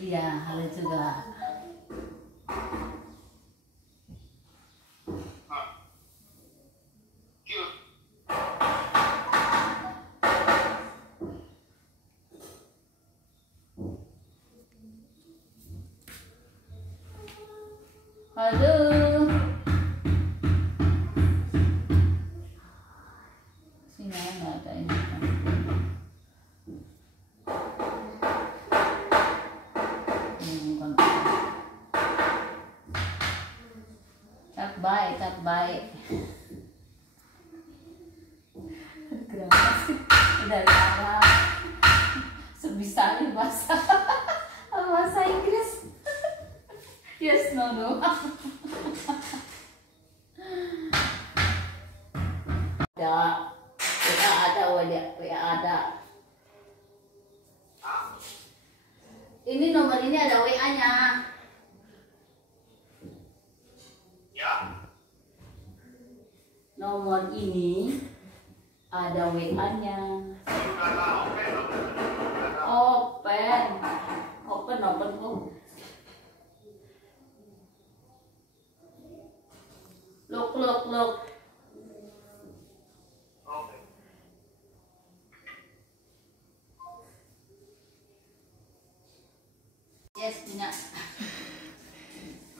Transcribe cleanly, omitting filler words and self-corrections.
Iya, halo juga. Aduh. Sini nggak ada ini. Tak baik. Gerasi dari awal. Sebisa nih bahasa Inggris. Yes, no. WA ada. Ini nomor ini ada WA-nya. Ya. Nomor ini ada WA-nya. Open kok. Look.